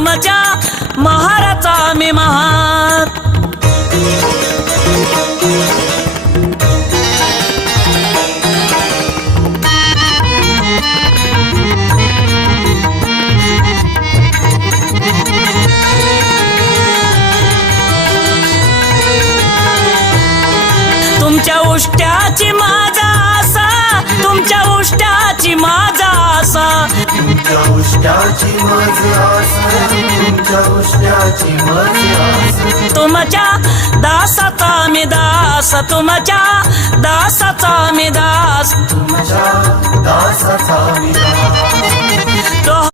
तुमच्या महाराचा मी महार. तुमच्या उष्ट्याची माझा आसा, तुमच्या उष्ट्याची माझा आसा, तुमच्या उष्ट्याची माझी आस, तुमच्या उष्ट्याची माझी आस. तुमच्या दासाचा मी दास, तुमच्या दासाचा मी दास. तुमच्या दासाचा मी दास.